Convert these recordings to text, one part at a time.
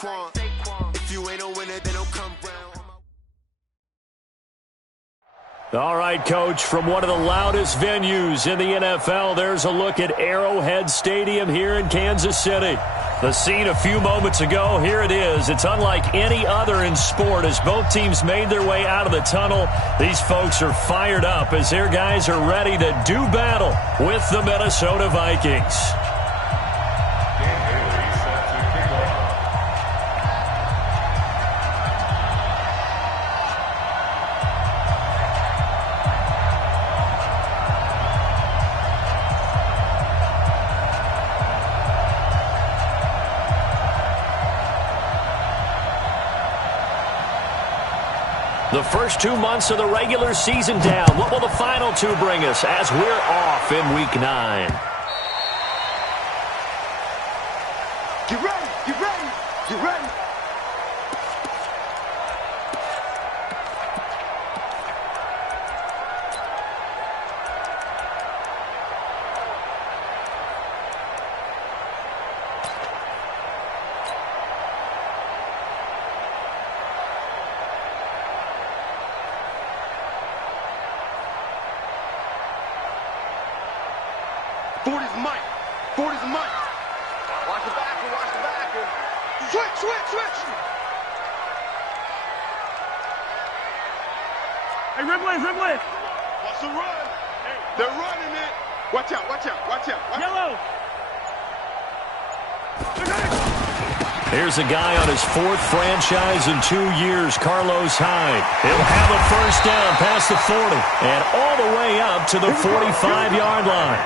If you ain't a winner, then don't come round. All right, Coach, from one of the loudest venues in the NFL, there's a look at Arrowhead Stadium here in Kansas City. The scene a few moments ago, here it is. It's unlike any other in sport as both teams made their way out of the tunnel. These folks are fired up as their guys are ready to do battle with the Minnesota Vikings. The first 2 months of the regular season down. What will the final two bring us as we're off in Week 9? Get ready, get ready, get ready. Forty's Mike. Watch the back. Switch. Hey, Ripley. What's the run? Hey, they're running it. Watch out. Yellow. Here's a guy on his fourth franchise in 2 years, Carlos Hyde. He'll have a first down past the 40 and all the way up to the 45-yard line.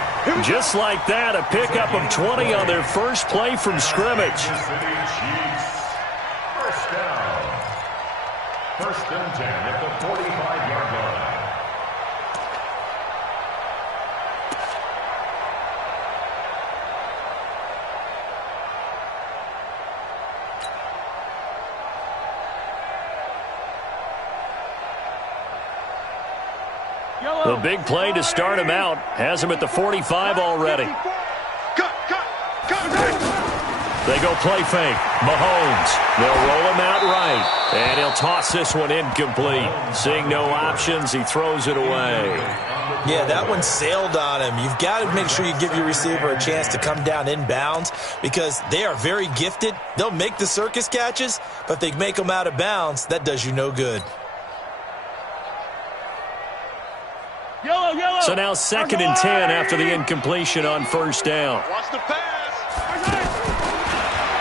Just like that, a pickup of 20 on their first play from scrimmage. First and 10 at the 45-yard line. The big play to start him out has him at the 45 already. Cut. They go play fake. Mahomes. They'll roll him out right. And he'll toss this one incomplete. Seeing no options, he throws it away. Yeah, that one sailed on him. You've got to make sure you give your receiver a chance to come down inbounds because they are very gifted. They'll make the circus catches, but if they make them out of bounds, that does you no good. Yellow. So now 2nd and 10 after the incompletion on first down. Watch the pass.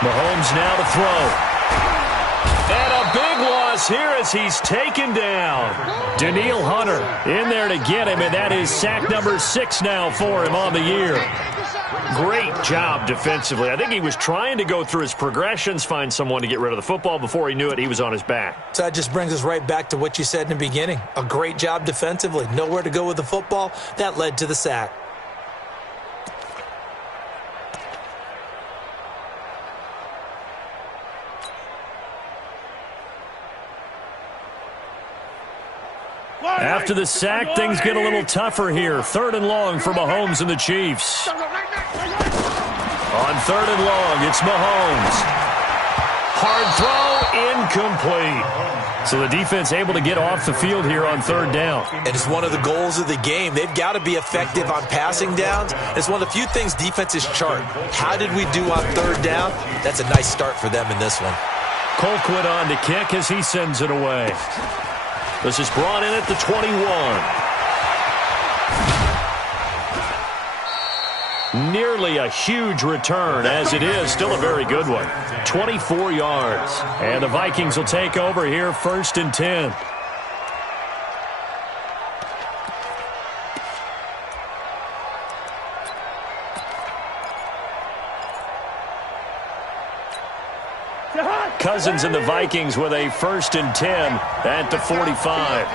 Mahomes now to throw. And a big loss here as he's taken down. Danielle Hunter in there to get him, and that is sack number 6 now for him on the year. Great job defensively. I think he was trying to go through his progressions, find someone to get rid of the football. Before he knew it, he was on his back. So that just brings us right back to what you said in the beginning. A great job defensively. Nowhere to go with the football. That led to the sack. After the sack, things get a little tougher here. 3rd and long for Mahomes and the Chiefs. On 3rd and long, it's Mahomes. Hard throw, incomplete. So the defense able to get off the field here on 3rd down. And it's one of the goals of the game. They've got to be effective on passing downs. It's one of the few things defenses chart. How did we do on 3rd down? That's a nice start for them in this one. Colquitt on to kick as he sends it away. This is brought in at the 21. Nearly a huge return, as it is still a very good one. 24 yards. And the Vikings will take over here 1st and 10. Cousins and the Vikings with a 1st and 10 at the 45.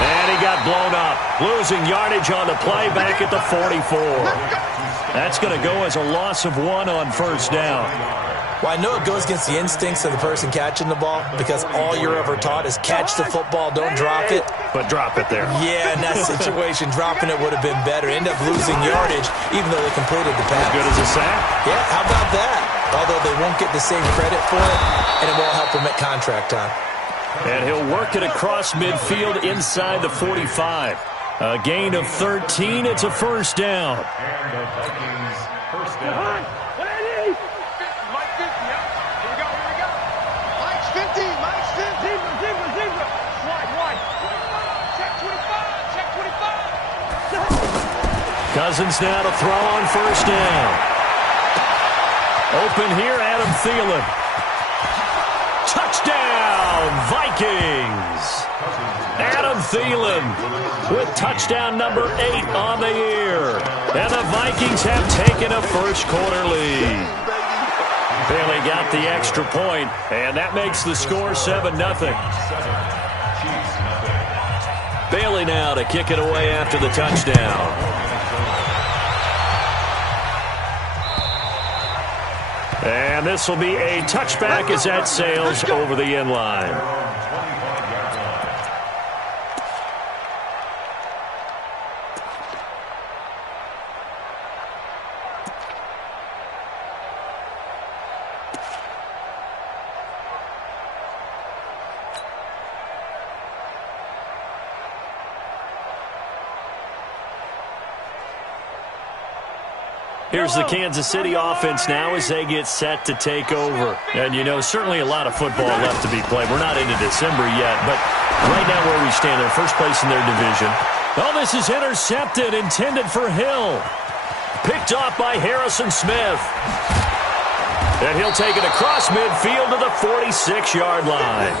And he got blown up, losing yardage on the play back at the 44. That's going to go as a loss of 1 on first down. Well, I know it goes against the instincts of the person catching the ball because all you're ever taught is catch the football, don't drop it. But drop it there. Yeah, in that situation, dropping it would have been better. End up losing yardage, even though they completed the pass. As good as a sack? Yeah, how about that? Although they won't get the same credit for it, and it won't help them at contract time. And he'll work it across midfield inside the 45. A gain of 13. It's a first down. And the Vikings first down. Mike 50, yeah. Here we go, here we go. Mike's 50, Mike's 50. Zebra. Wide. Check 25, check 25. Cousins now to throw on first down. Open here, Adam Thielen. Touchdown, Vikings. Adam Thielen with touchdown number 8 on the year. And the Vikings have taken a first-quarter lead. Bailey got the extra point, and that makes the score 7-0. Bailey now to kick it away after the touchdown. And this will be a touchback as that sails over the end line. Here's the Kansas City offense now as they get set to take over. And, you know, certainly a lot of football left to be played. We're not into December yet, but right now where we stand, they're first place in their division. Oh, this is intercepted, intended for Hill. Picked off by Harrison Smith. And he'll take it across midfield to the 46-yard line.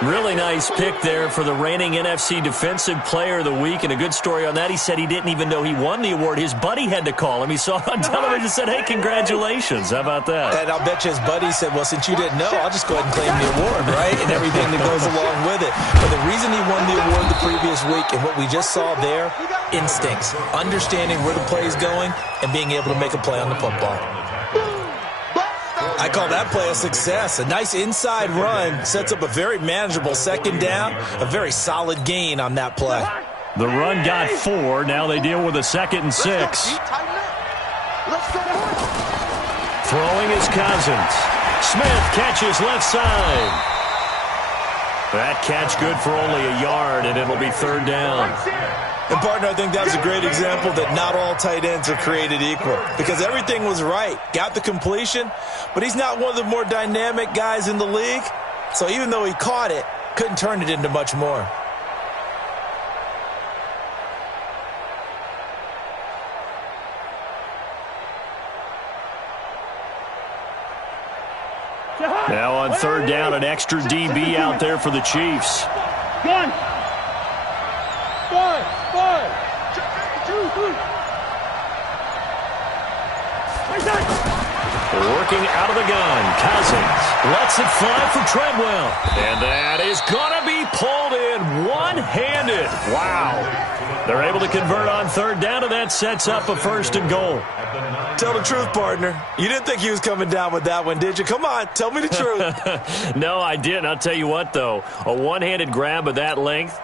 Really nice pick there for the reigning NFC Defensive Player of the Week, and a good story on that. He said he didn't even know he won the award. His buddy had to call him. He saw it on television and said, hey, congratulations. How about that? And I'll bet you his buddy said, well, since you didn't know, I'll just go ahead and claim the award, right? And everything that goes along with it. But the reason he won the award the previous week and what we just saw there, instincts, understanding where the play is going and being able to make a play on the football. I call that play a success. A nice inside run sets up a very manageable second down, a very solid gain on that play. The run got 4. Now they deal with a 2nd and 6. Throwing is Cousins. Smith catches left side. That catch good for only a yard, and it'll be 3rd down. And, partner, I think that was a great example that not all tight ends are created equal because everything was right. Got the completion, but he's not one of the more dynamic guys in the league. So even though he caught it, couldn't turn it into much more. Now on 3rd down, an extra DB out there for the Chiefs. Gun. 5. Working out of the gun, Cousins lets it fly for Treadwell. And that is going to be pulled in one-handed. Wow. They're able to convert on 3rd down, and that sets up a 1st and goal. Tell the truth, partner. You didn't think he was coming down with that one, did you? Come on, tell me the truth. No, I didn't. I'll tell you what, though. A one-handed grab of that length.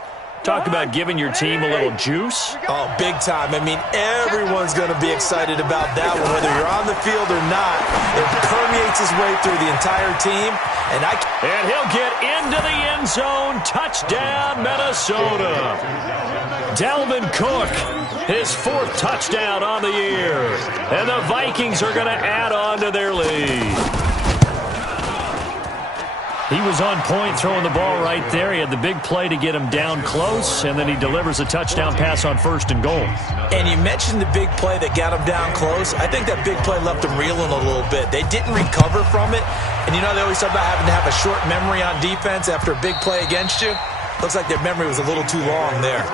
Talk about giving your team a little juice. Oh, big time. I mean, everyone's going to be excited about that one, whether you're on the field or not. It permeates his way through the entire team. And he'll get into the end zone. Touchdown, Minnesota. Dalvin Cook, his 4th touchdown on the year. And the Vikings are going to add on to their lead. He was on point throwing the ball right there. He had the big play to get him down close, and then he delivers a touchdown pass on 1st and goal. And you mentioned the big play that got him down close. I think that big play left him reeling a little bit. They didn't recover from it. And, you know, they always talk about having to have a short memory on defense after a big play against you. Looks like their memory was a little too long there.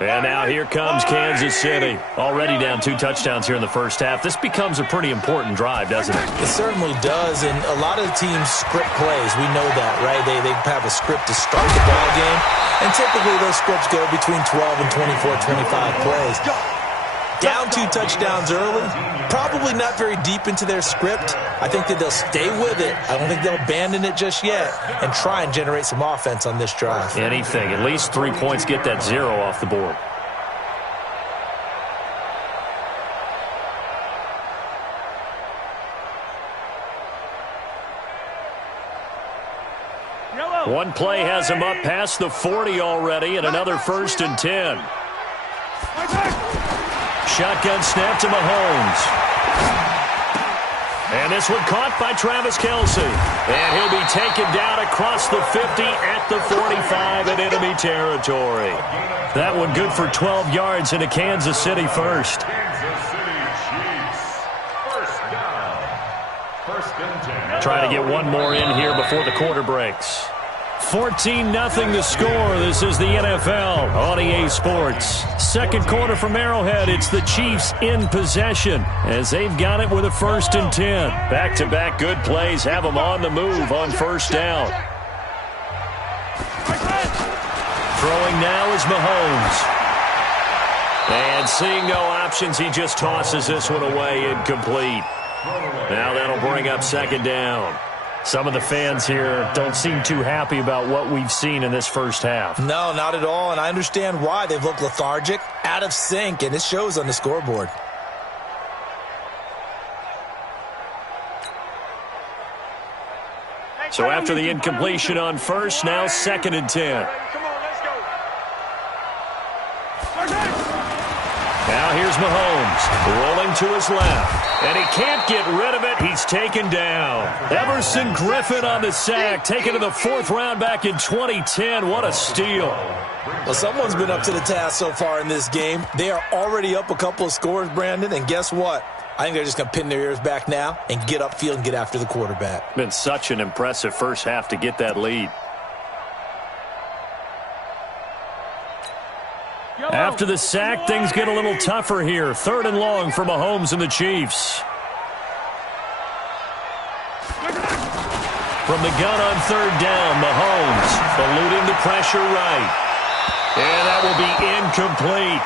And now here comes Kansas City. Already down 2 touchdowns here in the first half. This becomes a pretty important drive, doesn't it? It certainly does, and a lot of the teams script plays. We know that, right? They have a script to start the ball game, and typically those scripts go between 12 and 24, 25 plays. Down 2 touchdowns early, probably not very deep into their script. I think that they'll stay with it. I don't think they'll abandon it just yet and try and generate some offense on this drive. Anything. At least 3 points, get that 0 off the board. One play has him up past the 40 already, and another 1st and 10. Shotgun snap to Mahomes. And this one caught by Travis Kelce. And he'll be taken down across the 50 at the 45 in enemy territory. That one good for 12 yards into Kansas City first. Kansas City Chiefs. First down. 1st and 10. Trying to get one more in here before the quarter breaks. 14-0 the score. This is the NFL on EA Sports. Second quarter from Arrowhead. It's the Chiefs in possession as they've got it with a 1st and 10. Back-to-back good plays have them on the move on 1st down. Throwing now is Mahomes. And seeing no options, he just tosses this one away incomplete. Now that'll bring up 2nd down. Some of the fans here don't seem too happy about what we've seen in this first half. No, not at all, and I understand why. They've looked lethargic, out of sync, and it shows on the scoreboard. So after the incompletion on 1st, now 2nd and 10. Now here's Mahomes, rolling to his left, and he can't get rid of it. He's taken down. Everson Griffin on the sack, taken to the 4th round back in 2010. What a steal. Well, someone's been up to the task so far in this game. They are already up a couple of scores, Brandon, and guess what? I think they're just going to pin their ears back now and get upfield and get after the quarterback. Been such an impressive first half to get that lead. After the sack, things get a little tougher here. 3rd and long for Mahomes and the Chiefs. From the gun on 3rd down, Mahomes eluding the pressure right. And that will be incomplete.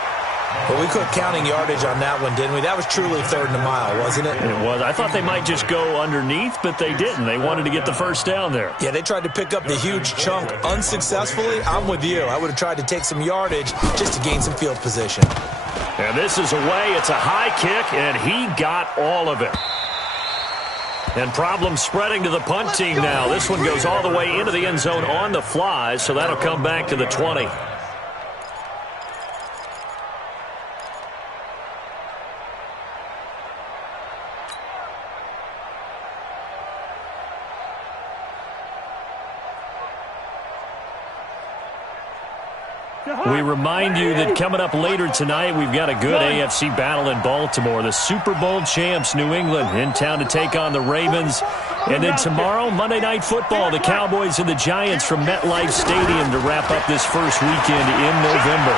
Well, we quit counting yardage on that one, didn't we? That was truly 3rd and a mile, wasn't it? It was. I thought they might just go underneath, but they didn't. They wanted to get the 1st down there. Yeah, they tried to pick up the huge chunk unsuccessfully. I'm with you. I would have tried to take some yardage just to gain some field position. And this is away. It's a high kick, and he got all of it. And problems spreading to the punt team now. This one goes all the way into the end zone on the fly, so that'll come back to the 20. We remind you that coming up later tonight, we've got a good AFC battle in Baltimore. The Super Bowl champs, New England, in town to take on the Ravens. And then tomorrow, Monday Night Football, the Cowboys and the Giants from MetLife Stadium to wrap up this first weekend in November.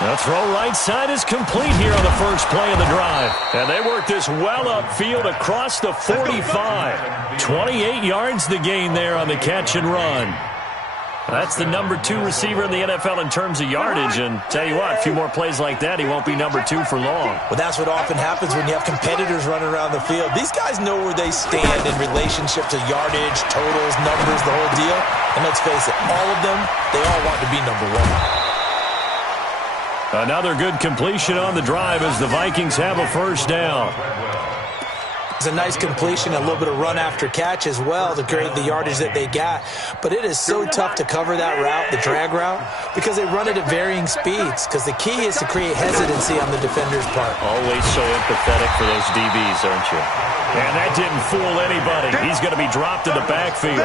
The throw right side is complete here on the first play of the drive. And they work this well upfield across the 45. 28 yards the gain there on the catch and run. That's the number 2 receiver in the NFL in terms of yardage, and tell you what, a few more plays like that, he won't be number 2 for long. Well, that's what often happens when you have competitors running around the field. These guys know where they stand in relationship to yardage, totals, numbers, the whole deal. And let's face it, all of them, they all want to be number 1. Another good completion on the drive as the Vikings have a 1st down. It's a nice completion, a little bit of run after catch as well to create the yardage that they got. But it is so tough to cover that route, the drag route, because they run it at varying speeds. Because the key is to create hesitancy on the defender's part. Always so empathetic for those DBs, aren't you? And that didn't fool anybody. He's going to be dropped in the backfield.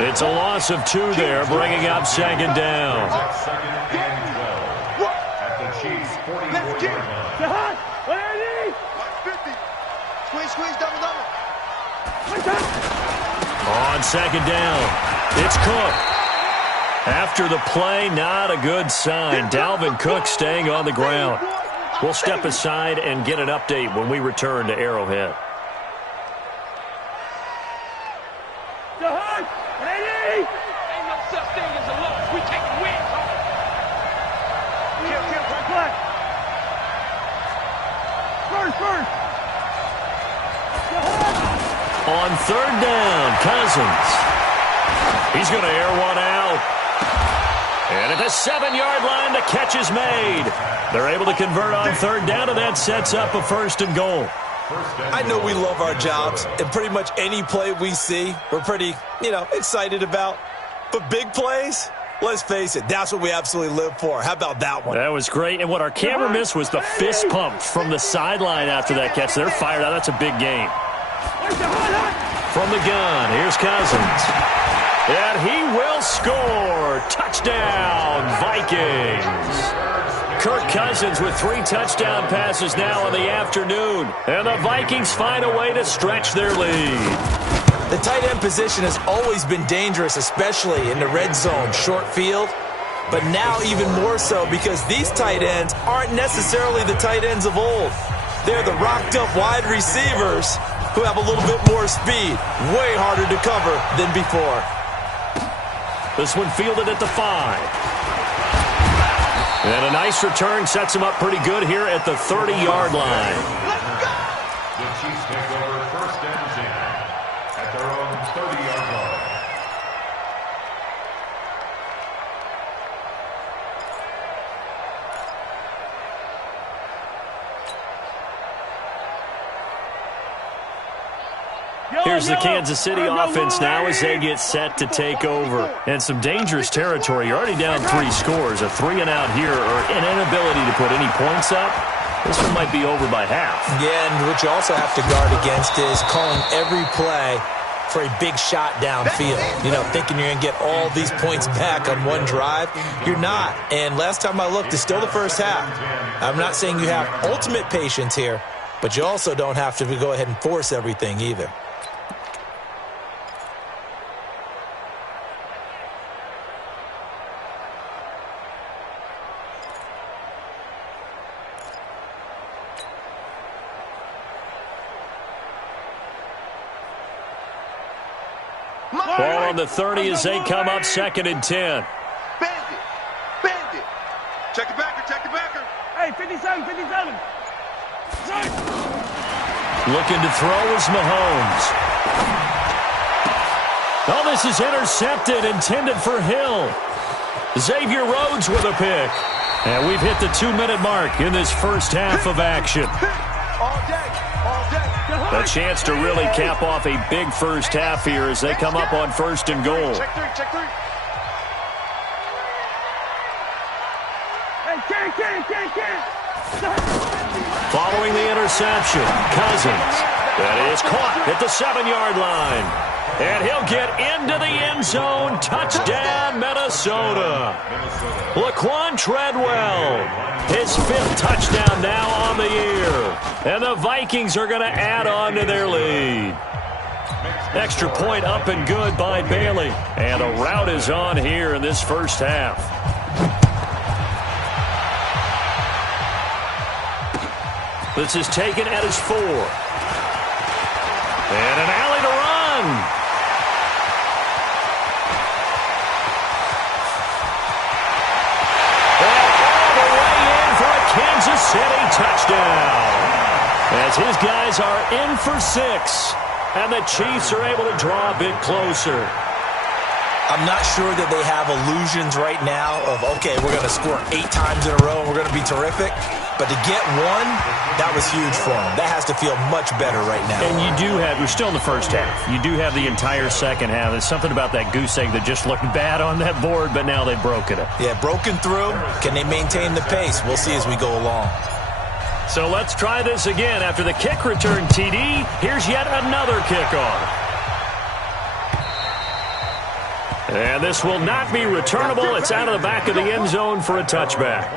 It's a loss of 2 there, bringing up 2nd down. At the Chiefs' 44-yard line. Squeeze, double. On 2nd down, it's Cook. After the play, not a good sign. Dalvin Cook staying on the ground. We'll step aside and get an update when we return to Arrowhead. Ready? Ain't no such thing as a loss. We taking wins home. Kill, play. First. On third down, Cousins. He's going to air one out. And at the 7-yard line, the catch is made. They're able to convert on third down, and that sets up a first and goal. I know we love our jobs, and pretty much any play we see, we're pretty, excited about. But big plays, let's face it, that's what we absolutely live for. How about that one? That was great, and what our camera missed was the fist pump from the sideline after that catch. They're fired out. That's a big game. From the gun, here's Cousins. And he will score. Touchdown, Vikings. Kirk Cousins with 3 touchdown passes now in the afternoon. And the Vikings find a way to stretch their lead. The tight end position has always been dangerous, especially in the red zone, short field. But now even more so because these tight ends aren't necessarily the tight ends of old. They're the rocked-up wide receivers who have a little bit more speed. Way harder to cover than before. This one fielded at the 5. And a nice return sets him up pretty good here at the 30-yard line. The Chiefs take over first and 10 at their own 30-yard line. Here's the Kansas City offense now as they get set to take over. And some dangerous territory. You're already down 3 scores. A 3-and-out here or an inability to put any points up. This one might be over by half. Yeah, and what you also have to guard against is calling every play for a big shot downfield. Thinking you're going to get all these points back on one drive. You're not. And last time I looked, it's still the first half. I'm not saying you have ultimate patience here, but you also don't have to go ahead and force everything either. Ball on the 30 as they come up 2nd and 10. Bandit. Check the backer. Hey, 57. Looking to throw is Mahomes. Oh, this is intercepted, intended for Hill. Xavier Rhodes with a pick. And we've hit the 2-minute mark in this first half of action. All day. A chance to really cap off a big first half here as they come up on 1st and goal. Check three. Hey, Following the interception, Cousins. That is caught at the 7-yard line. And he'll get into the end zone. Touchdown, Minnesota. Laquan Treadwell, his 5th touchdown now on the year. And the Vikings are going to add on to their lead. Extra point up and good by Bailey. And the route is on here in this first half. This is taken at his 4. And an alley to run. Kansas City touchdown. As his guys are in for 6. And the Chiefs are able to draw a bit closer. I'm not sure that they have illusions right now of, okay, we're going to score 8 times in a row and we're going to be terrific. But to get one, that was huge for them. That has to feel much better right now. And you do have, we're still in the first half. You do have the entire second half. There's something about that goose egg that just looked bad on that board, but now they've broken it. Yeah, broken through. Can they maintain the pace? We'll see as we go along. So let's try this again. After the kick return TD, here's yet another kickoff. And this will not be returnable. It's out of the back of the end zone for a touchback.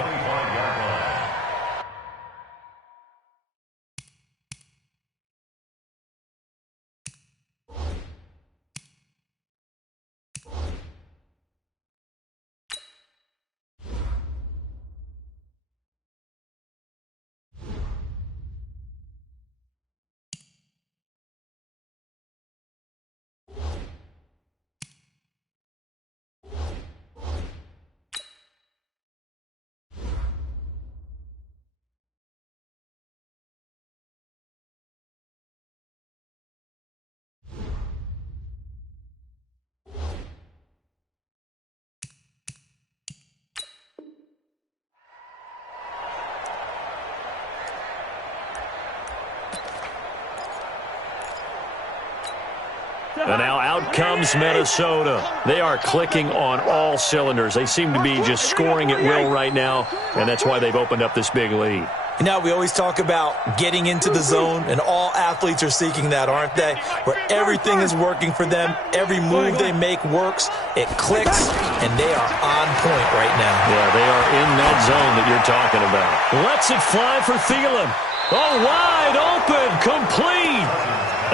And now out comes Minnesota. They are clicking on all cylinders. They seem to be just scoring at will right now, and that's why they've opened up this big lead. Now, we always talk about getting into the zone, and all athletes are seeking that, aren't they? Where everything is working for them, every move they make works, it clicks, and they are on point right now. Yeah, they are in that zone that you're talking about. Lets it fly for Thielen. Oh, wide open, complete.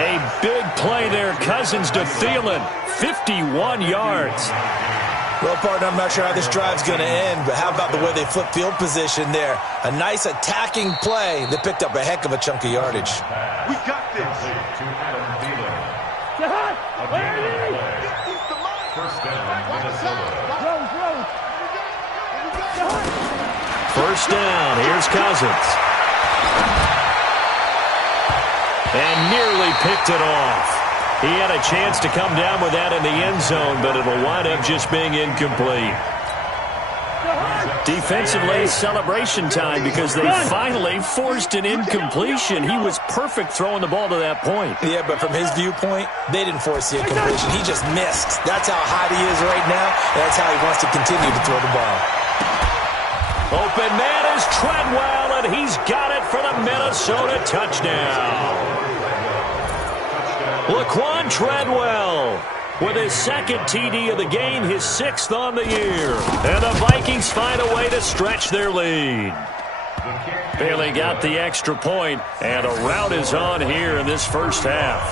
A big play there, Cousins to Thielen, 51 yards. Well, partner, I'm not sure how this drive's going to end, but how about the way they flip field position there? A nice attacking play that picked up a heck of a chunk of yardage. We got this. To Adam Thielen. First down, Minnesota. First down, here's Cousins. And nearly picked it off. He had a chance to come down with that in the end zone, but it'll wind up just being incomplete. Defensively, celebration time because they finally forced an incompletion. He was perfect throwing the ball to that point. Yeah, but from his viewpoint, they didn't force the incompletion. He just missed. That's how hot he is right now, and that's how he wants to continue to throw the ball. Open man is Treadwell, and he's got it for the Minnesota touchdown. Laquan Treadwell with his second TD of the game, his 6th on the year. And the Vikings find a way to stretch their lead. Bailey got the extra point, and a rout is on here in this first half.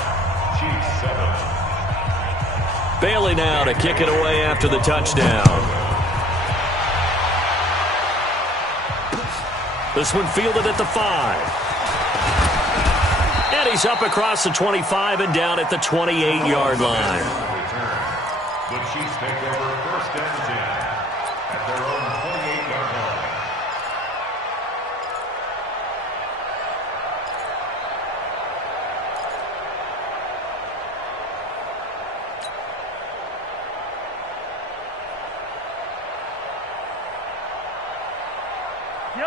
Bailey now to kick it away after the touchdown. This one fielded at the 5. And he's up across the 25 and down at the 28-yard line. The Chiefs take over first and 10 at their own 28-yard line.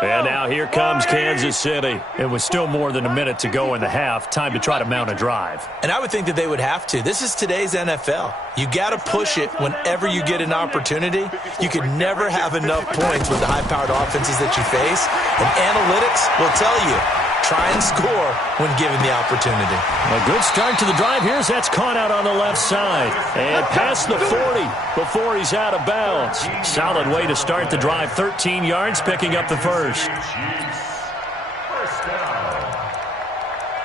And now here comes Kansas City. It was still more than a minute to go in the half. Time to try to mount a drive. And I would think that they would have to. This is today's NFL. You got to push it whenever you get an opportunity. You can never have enough points with the high-powered offenses that you face. And analytics will tell you, try and score when given the opportunity. A good start to the drive here as that's caught out on the left side. And past the 40 before he's out of bounds. Solid way to start the drive. 13 yards, picking up the first. First down.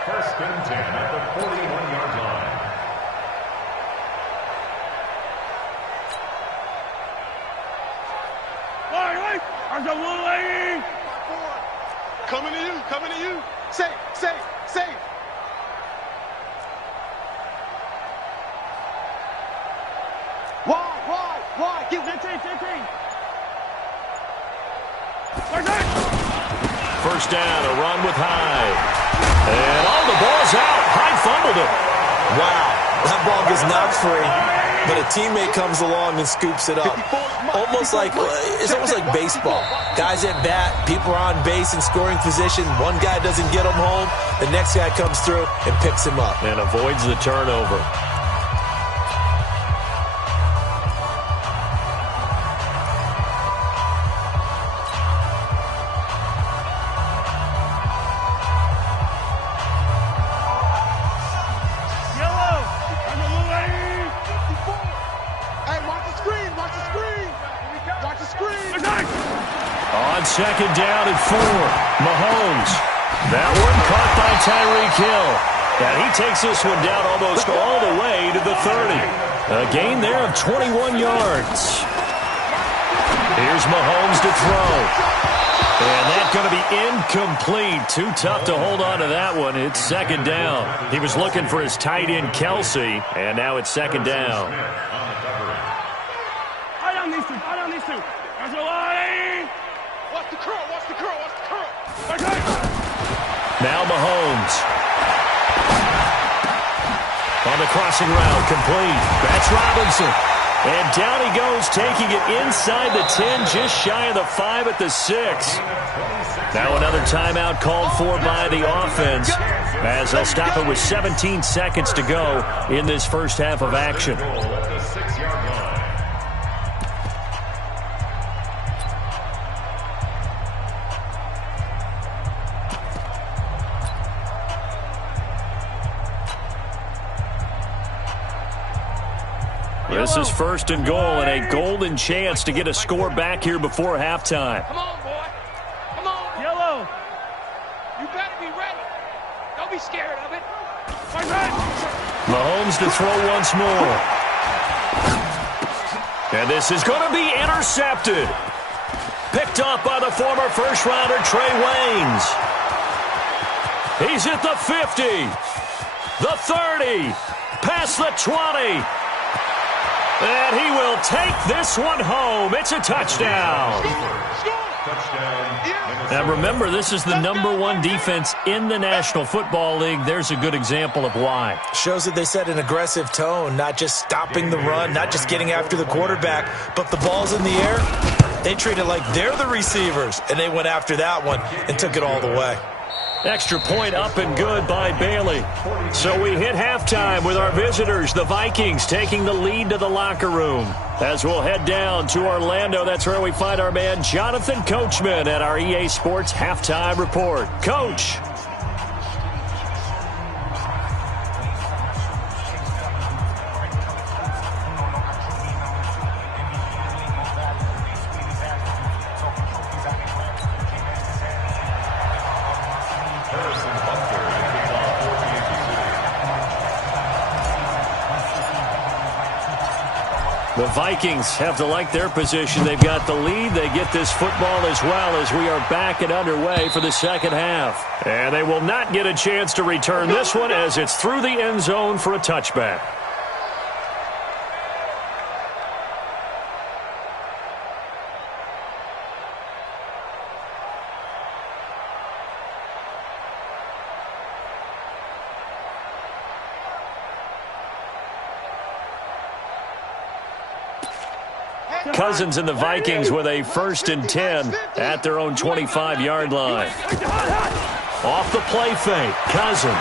First and 10 at the 41-yard line. Coming to you, coming to you. Safe. Wide. Get one. First down, a run with Hyde. And the ball's out. Hyde fumbled it. Wow, that ball gets knocked free, but a teammate comes along and scoops it up. It's almost like baseball. Guys at bat, people are on base in scoring position. One guy doesn't get him home. The next guy comes through and picks him up. And avoids the turnover. On second down and 4, Mahomes. That one caught by Tyreek Hill. And he takes this one down almost all the way to the 30. A gain there of 21 yards. Here's Mahomes to throw. And that's going to be incomplete. Too tough to hold on to that one. It's second down. He was looking for his tight end, Kelsey, and now it's second down. I don't need to. That's a line. Watch the curl. Now Mahomes. On the crossing route, complete. That's Robinson. And down he goes, taking it inside the 10, just shy of the 5 at the 6. Now another timeout called for by the offense. as they'll stop it with 17 seconds to go in this first half of action. This is first and goal, and a golden chance to get a score back here before halftime. Come on, boy. Come on. Yellow. You better be ready. Don't be scared of it. Mahomes to throw once more. And this is going to be intercepted. Picked off by the former first-rounder Trey Waynes. He's at the 50, the 30, past the 20. And he will take this one home. It's a touchdown. Now remember, this is the #1 defense in the National Football League. There's a good example of why. Shows that they set an aggressive tone, not just stopping the run, not just getting after the quarterback, but the ball's in the air. They treat it like they're the receivers, and they went after that one and took it all the way. Extra point up and good by Bailey. So we hit halftime with our visitors, the Vikings, taking the lead to the locker room. As we'll head down to Orlando, that's where we find our man Jonathan Coachman at our EA Sports Halftime Report. Coach. The Vikings have to like their position. They've got the lead. They get this football as well as we are back and underway for the second half. And they will not get a chance to return this one as it's through the end zone for a touchback. Cousins and the Vikings with a 1st and 10 at their own 25-yard line. Off the play fake, Cousins.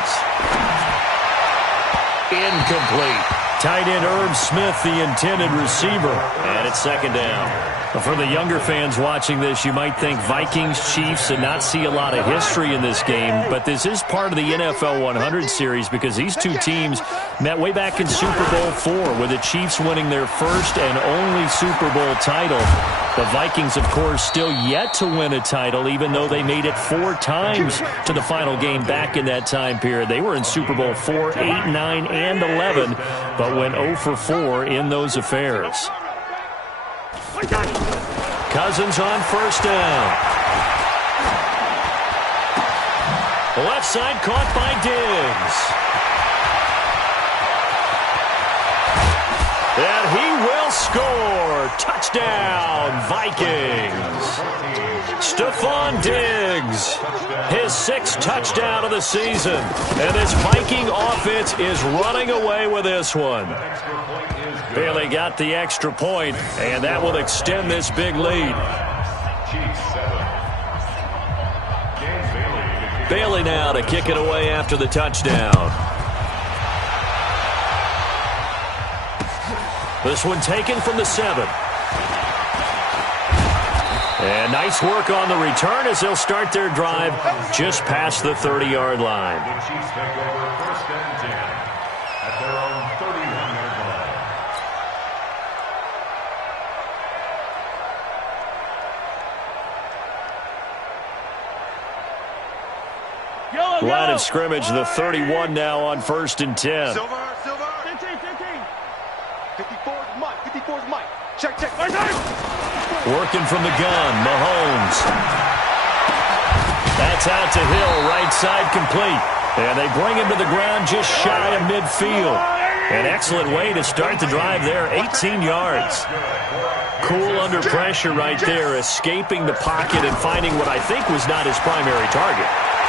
Incomplete. Tight end Herb Smith, the intended receiver. And it's second down. For the younger fans watching this, you might think Vikings, Chiefs, and not see a lot of history in this game. But this is part of the NFL 100 series because these two teams met way back in Super Bowl IV with the Chiefs winning their first and only Super Bowl title. The Vikings, of course, still yet to win a title, even though they made it 4 times to the final game back in that time period. They were in Super Bowl IV, 8, 9, and 11, but went 0 for 4 in those affairs. Cousins on 1st down. Left side caught by Diggs. And he will score. Touchdown, Vikings. Stephon Diggs, his 6th touchdown of the season. And this Viking offense is running away with this one. Bailey got the extra point, and that will extend this big lead. Bailey now to kick it away after the touchdown. This one taken from the 7. And nice work on the return as they'll start their drive just past the 30-yard line. The Chiefs take over 1st and 10 at their own 31-yard line. Line of scrimmage, the 31 now on 1st and 10. Silver. 54's Mike. 54's Mike. Check. Working from the gun, Mahomes. That's out to Hill, right side complete. And they bring him to the ground just shy of midfield. An excellent way to start the drive there, 18 yards. Cool under pressure right there, escaping the pocket and finding what I think was not his primary target.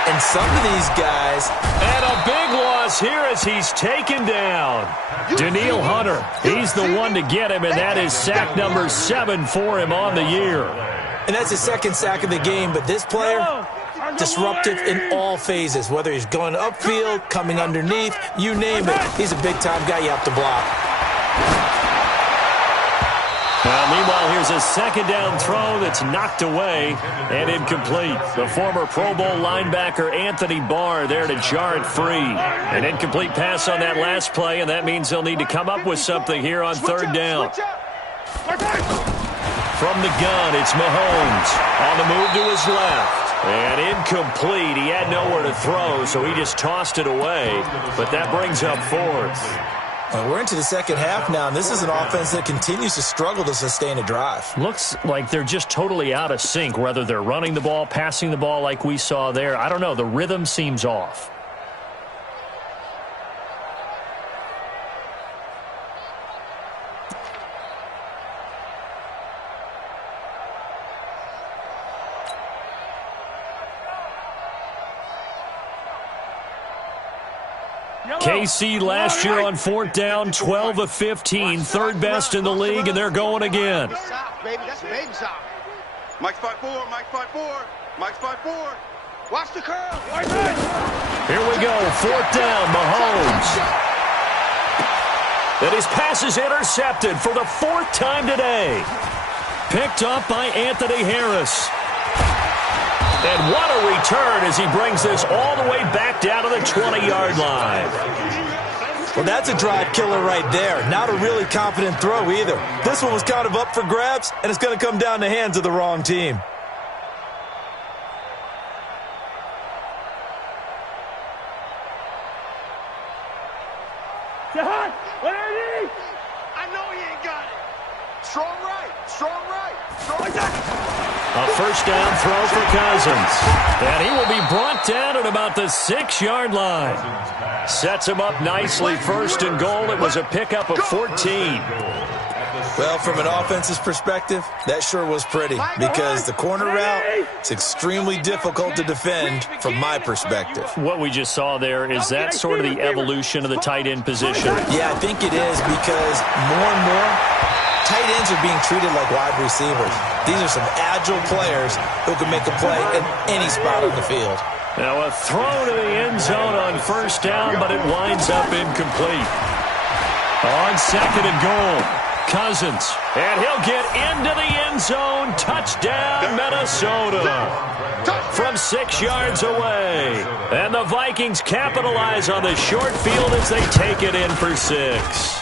And some of these guys... And a big loss here as he's taken down. Danielle Hunter, he's the one to get him, and that is sack number 7 for him on the year. And that's his 2nd sack of the game, but this player, disruptive in all phases, whether he's going upfield, coming underneath, you name it. He's a big-time guy you have to block. Meanwhile, here's a second down throw that's knocked away and incomplete. The former Pro Bowl linebacker Anthony Barr there to jar it free. An incomplete pass on that last play, and that means they'll need to come up with something here on third down. From the gun, it's Mahomes on the move to his left. And incomplete. He had nowhere to throw, so he just tossed it away. But that brings up fourth. We're into the second half now, and this is an offense that continues to struggle to sustain a drive. Looks like they're just totally out of sync, whether they're running the ball, passing the ball like we saw there. I don't know. The rhythm seems off. KC last year on fourth down, 12 of 15, third best in the league, and they're going again. Mike's 5-4, Mike's 5-4, Mike's 5-4. Watch the curl. Here we go, fourth down, Mahomes. And his pass is intercepted for the fourth time today. Picked up by Anthony Harris. And what a return as he brings this all the way back down to the 20-yard line. Well, that's a drive killer right there. Not a really confident throw either. This one was kind of up for grabs, and it's going to come down in the hands of the wrong team. I know he ain't got it. Strong right, strong right, strong right. A first down throw for Cousins. And he will be brought down at about the 6-yard line. Sets him up nicely, first and goal. It was a pickup of 14. Well, from an offense's perspective, that sure was pretty because the corner route is extremely difficult to defend from my perspective. What we just saw there, is that sort of the evolution of the tight end position? Yeah, I think it is because more and more, tight ends are being treated like wide receivers. These are some agile players who can make a play in any spot on the field. Now a throw to the end zone on first down, but it winds up incomplete. On second and goal, Cousins. And he'll get into the end zone. Touchdown, Minnesota. From 6 yards away. And the Vikings capitalize on the short field as they take it in for 6.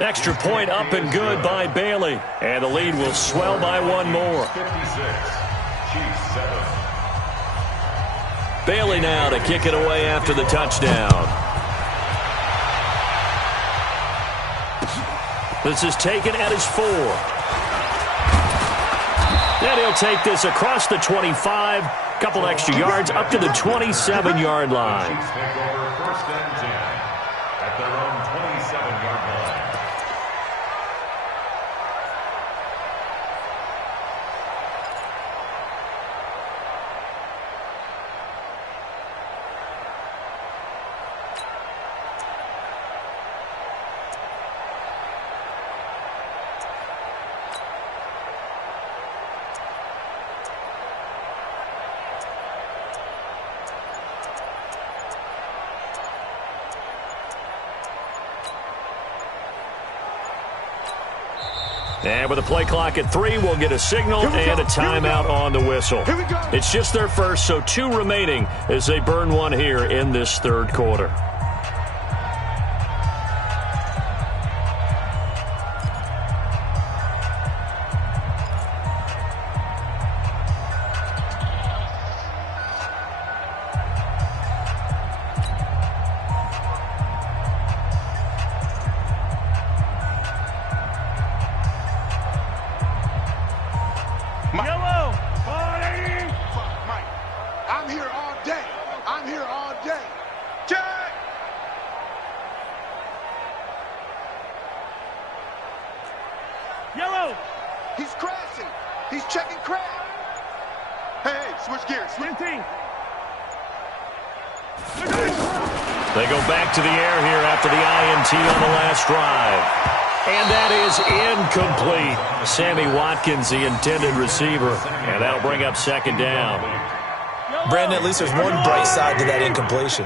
Extra point up and good by Bailey. And the lead will swell by one more. 56, Chiefs 7. Bailey now to kick it away after the touchdown. This is taken at his 4. And he'll take this across the 25. Couple extra yards up to the 27-yard line. Chiefs take over first and 10 at their own 27-yard line. And with a play clock at 3, we'll get a signal and a timeout on the whistle. It's just their first, so 2 remaining as they burn one here in this third quarter. He's crashing. He's checking crash. Hey, switch gears. Switch team. They go back to the air here after the INT on the last drive. And that is incomplete. Sammy Watkins, the intended receiver. And that'll bring up second down. Brandon, at least there's one bright side to that incompletion.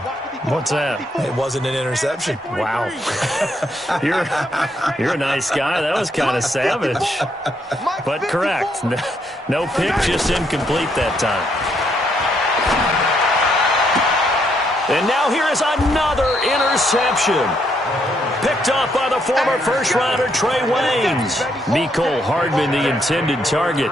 What's that? It wasn't an interception. Wow. You're a nice guy. That was kind of savage. But correct. No pick, just incomplete that time. And now here is another interception. Picked up by the former first-rounder Trey Waynes. Mecole Hardman, the intended target.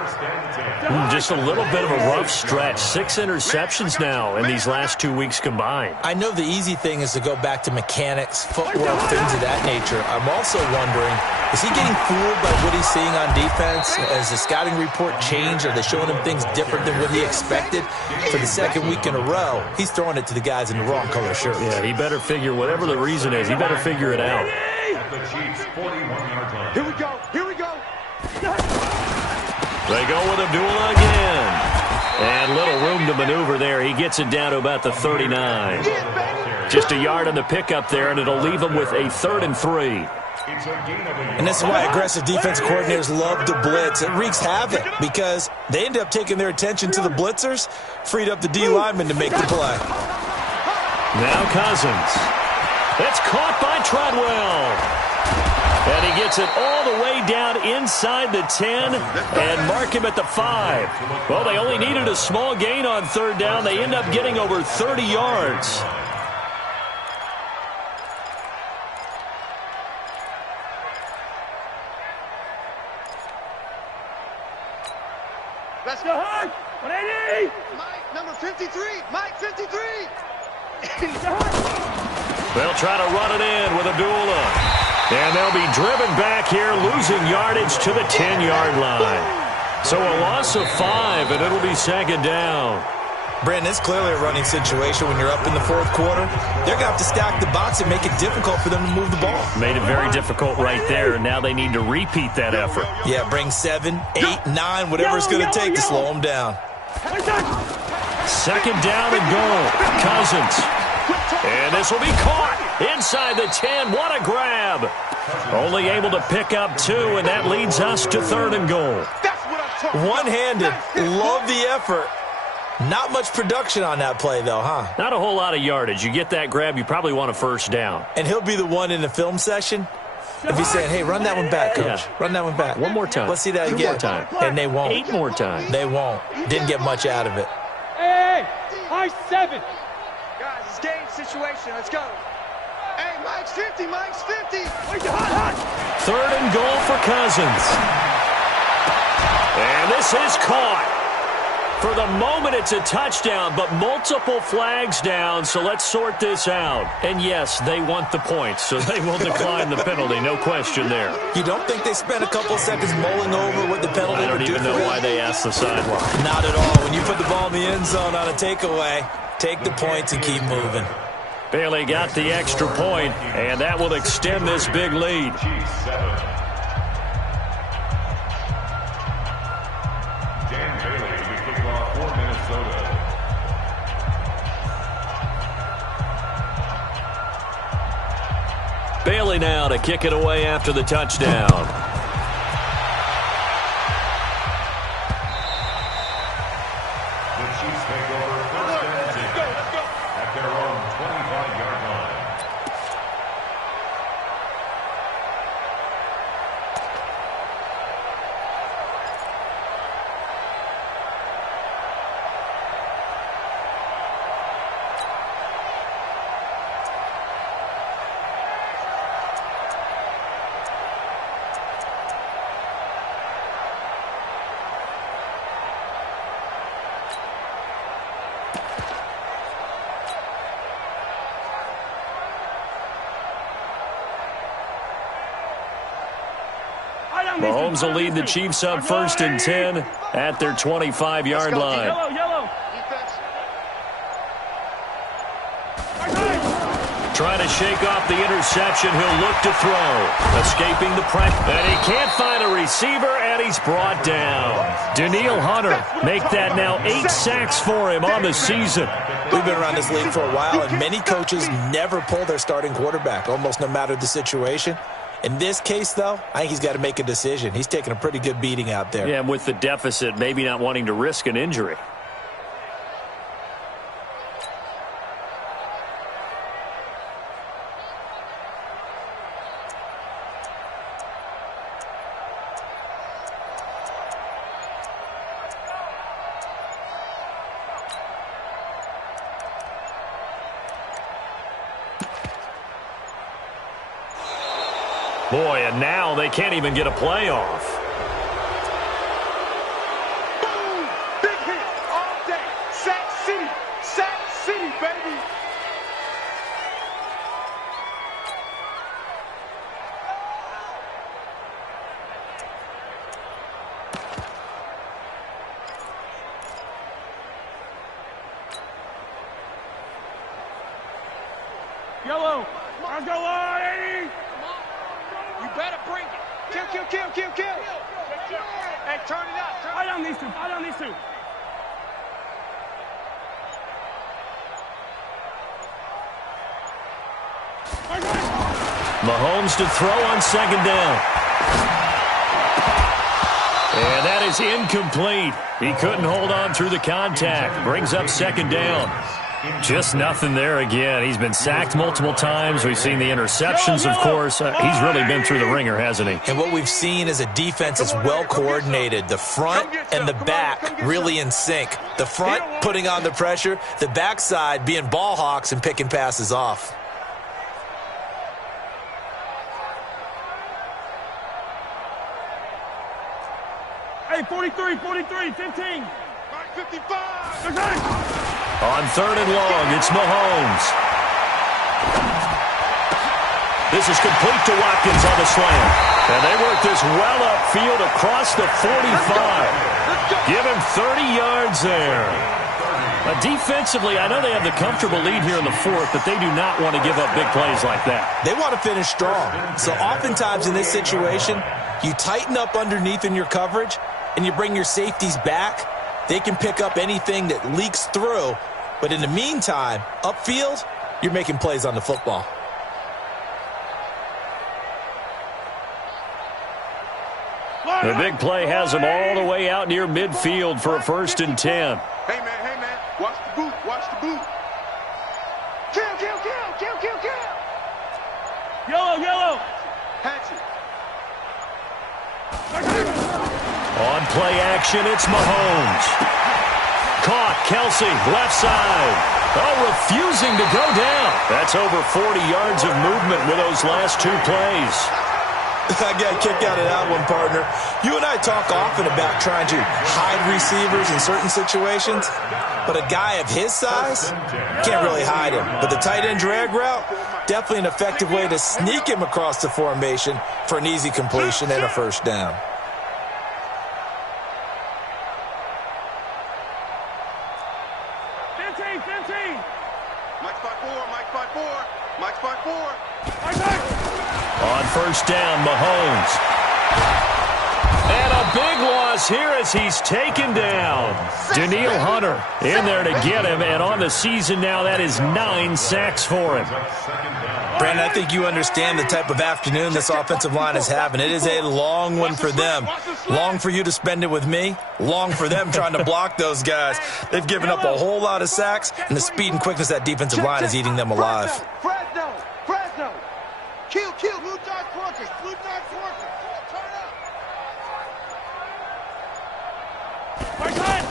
Just a little bit of a rough stretch. 6 interceptions now in these last 2 weeks combined. I know the easy thing is to go back to mechanics, footwork, things of that nature. I'm also wondering, is he getting fooled by what he's seeing on defense? Has the scouting report changed? Are they showing him things different than what he expected? For the second week in a row, he's throwing it to the guys in the wrong color shirts. Yeah, he better figure, whatever the reason is, he better figure it out. At the Chiefs' 41-yard line. Here we go. Here we go. They go with Abdullah again. And little room to maneuver there. He gets it down to about the 39. Just a yard on the pickup there, and it'll leave him with a 3rd and 3. And this is why aggressive defense coordinators love to blitz. It wreaks havoc because they end up taking their attention to the blitzers, freed up the D lineman to make the play. Now Cousins. It's caught by Treadwell. And he gets it all the way down inside the 10 and mark him at the 5. Well, they only needed a small gain on 3rd down. They end up getting over 30 yards. Let's go hard. 180. Mike, number 53. Mike, 53. They'll try to run it in with Abdullah. And they'll be driven back here, losing yardage to the 10-yard line. So a loss of 5, and it'll be 2nd down. Brandon, it's clearly a running situation when you're up in the 4th quarter. They're going to have to stack the box and make it difficult for them to move the ball. Made it very difficult right there. Now they need to repeat that effort. Yeah, bring 7, 8, 9, whatever it's going to take to slow them down. 2nd down and goal. Cousins. And this will be caught inside the 10. What a grab. Only able to pick up 2, and that leads us to 3rd and goal. One-handed. Love the effort. Not much production on that play, though, huh? Not a whole lot of yardage. You get that grab, you probably want a 1st down. And he'll be the one in the film session if he's saying, hey, run that one back, coach. Yeah. Run that one back. One more time. Let's see that 2 again. more time. And they won't. 8 more times. They won't. Didn't get much out of it. Hey, high 7. Guys, it's game situation. Let's go. Hey, Mike's 50. Mike's 50. 3rd and goal for Cousins. And this is caught. For the moment, it's a touchdown, but multiple flags down, so let's sort this out. And yes, they want the points, so they will decline the penalty, no question there. You don't think they spent a couple seconds mulling over what the penalty I don't would do even for know them? why they asked the sideline. Not at all. When you put the ball in the end zone on a takeaway, take the points and keep moving. Bailey got the extra point, and that will extend this big lead. Bailey now to kick it away after the touchdown. The Chiefs take over 1st and 10 at their own 25-yard line. Mahomes will lead the Chiefs up 1st and 10 at their 25-yard line. Yellow. Trying to shake off the interception. He'll look to throw. Escaping the pressure. And he can't find a receiver, and he's brought down. Danielle Hunter make that now 8 sacks for him on the season. We've been around this league for a while, and many coaches never pull their starting quarterback, almost no matter the situation. In this case, though, I think he's got to make a decision. He's taking a pretty good beating out there. Yeah, and with the deficit, maybe not wanting to risk an injury. Boy, and now they can't even get a playoff. Boom! Big hit all day. Sack City, baby. Yellow. Let's go, Eddie. You better bring it. Kill. Hey, turn it up. I don't need to. Mahomes to throw on second down. And that is incomplete. He couldn't hold on through the contact. Brings up second down. Just nothing there again. He's been sacked multiple times. We've seen the interceptions, of course. He's really been through the ringer, hasn't he? And what we've seen is a defense that's well coordinated. The front and the back really in sync. The front putting on the pressure. The backside being ball hawks and picking passes off. Hey, 43, 15. 55. On third and long, it's Mahomes. This is complete to Watkins on the slam. And they work this well upfield across the 45. Give him 30 yards there. Defensively, I know they have the comfortable lead here in the fourth, but they do not want to give up big plays like that. They want to finish strong. So oftentimes in this situation, you tighten up underneath in your coverage, and you bring your safeties back. They can pick up anything that leaks through. But in the meantime, upfield, you're making plays on the football. The big play has him all the way out near midfield for a 1st and 10. Hey, man. Watch the boot. Kill. Yellow. Hatchet. On play action, it's Mahomes. Caught, Kelsey, left side. Refusing to go down. That's over 40 yards of movement with those last two plays. I got a kick out of that one, partner. You and I talk often about trying to hide receivers in certain situations, but a guy of his size, can't really hide him. But the tight end drag route, definitely an effective way to sneak him across the formation for an easy completion and a first down. Mike's 5'4". On first down, Mahomes. And a big loss here as he's taken down. Danielle Hunter in there to get him, and on the season now, that is 9 sacks for him. Brandon, I think you understand the type of afternoon this offensive line is having. It is a long one for them. Long for you to spend it with me. Long for them trying to block those guys. They've given up a whole lot of sacks, and the speed and quickness of that defensive line is eating them alive. Fresno. Kill. Blue Dog Fortress. Turn up.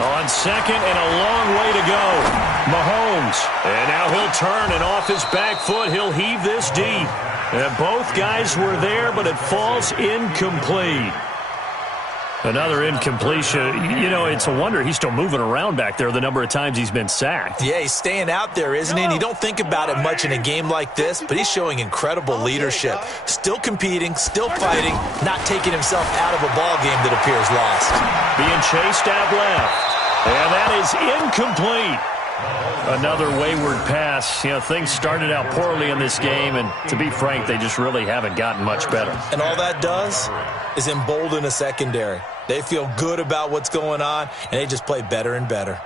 On second and a long way to go. Mahomes. And now he'll turn, and off his back foot, he'll heave this deep. And both guys were there, but it falls incomplete. Another incompletion. You know, it's a wonder he's still moving around back there the number of times he's been sacked. Yeah, he's staying out there, isn't he? And you don't think about it much in a game like this, but he's showing incredible leadership. Still competing, still fighting, not taking himself out of a ball game that appears lost. Being chased out left. And that is incomplete. Another wayward pass. You know, things started out poorly in this game, and to be frank, they just really haven't gotten much better. And all that does is embolden a secondary. They feel good about what's going on, and they just play better and better.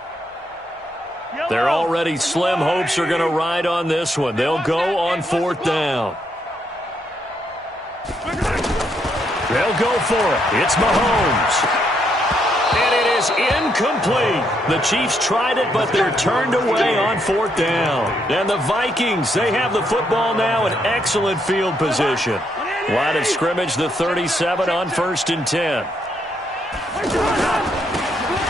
They're already slim hopes are going to ride on this one. They'll go on fourth down. They'll go for it. It's Mahomes. And it is incomplete. The Chiefs tried it, but they're turned away on fourth down. And the Vikings, they have the football now in excellent field position. Line of scrimmage, the 37 on 1st and 10.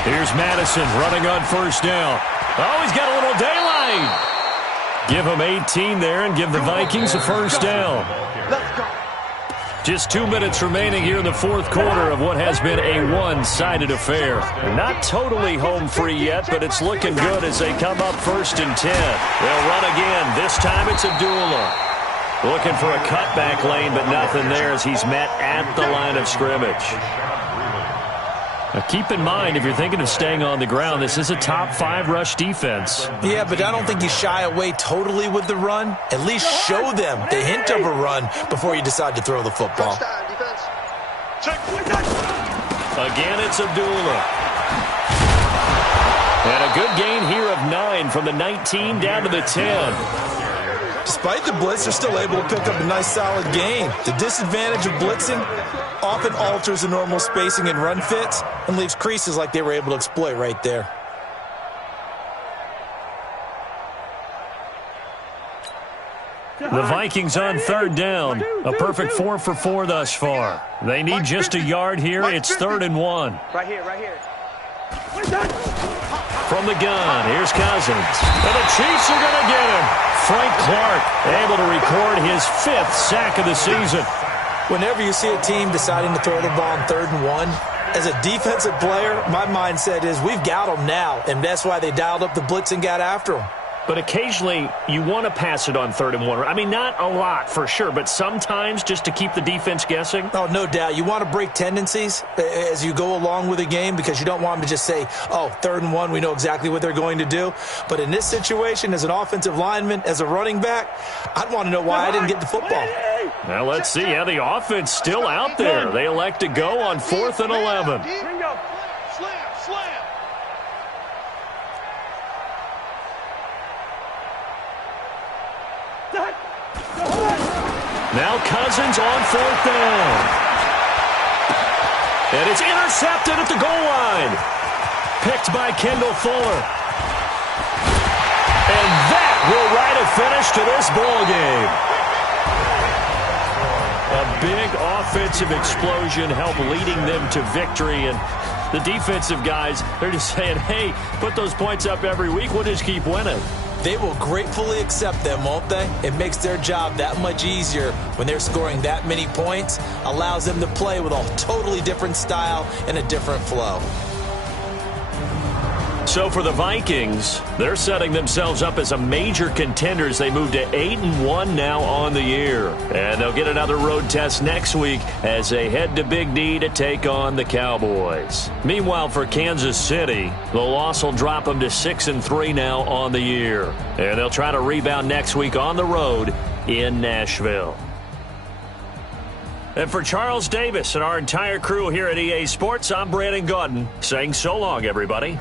Here's Madison running on first down. Oh, he's got a little daylight. Give him 18 there and give the Vikings a first down. Let's go. Just 2 minutes remaining here in the fourth quarter of what has been a one-sided affair. Not totally home free yet, but it's looking good as they come up 1st and 10. They'll run again. This time it's Abdullah. Looking for a cutback lane, but nothing there as he's met at the line of scrimmage. Now keep in mind, if you're thinking of staying on the ground, this is a top 5 rush defense. Yeah, but I don't think you shy away totally with the run. At least show them the hint of a run before you decide to throw the football. Again, it's Abdullah. And a good gain here of 9 from the 19 down to the 10. Despite the blitz, they're still able to pick up a nice solid gain. The disadvantage of blitzing often alters the normal spacing and run fits and leaves creases like they were able to exploit right there. The Vikings on 3rd down. A perfect 4 for 4 thus far. They need just a yard here. It's 3rd and 1. Right here, right here. From the gun, here's Cousins. And the Chiefs are going to get him. Frank Clark able to record his 5th sack of the season. Whenever you see a team deciding to throw the ball on 3rd and 1, as a defensive player, my mindset is we've got them now, and that's why they dialed up the blitz and got after them. But occasionally, you want to pass it on 3rd and 1. I mean, not a lot for sure, but sometimes just to keep the defense guessing. Oh, no doubt. You want to break tendencies as you go along with a game because you don't want them to just say, oh, 3rd and 1, we know exactly what they're going to do. But in this situation, as an offensive lineman, as a running back, I'd want to know why I didn't get the football. Now, let's see. Yeah, the offense still out there. They elect to go on 4th and 11. Slam. Now Cousins on 4th down. And it's intercepted at the goal line. Picked by Kendall Fuller. And that will write a finish to this ball game. A big offensive explosion helped leading them to victory. And the defensive guys, they're just saying, hey, put those points up every week. We'll just keep winning. They will gratefully accept them, won't they? It makes their job that much easier when they're scoring that many points, allows them to play with a totally different style and a different flow. So for the Vikings, they're setting themselves up as a major contender as they move to 8-1 now on the year. And they'll get another road test next week as they head to Big D to take on the Cowboys. Meanwhile, for Kansas City, the loss will drop them to 6-3 now on the year. And they'll try to rebound next week on the road in Nashville. And for Charles Davis and our entire crew here at EA Sports, I'm Brandon Gaudin saying so long, everybody.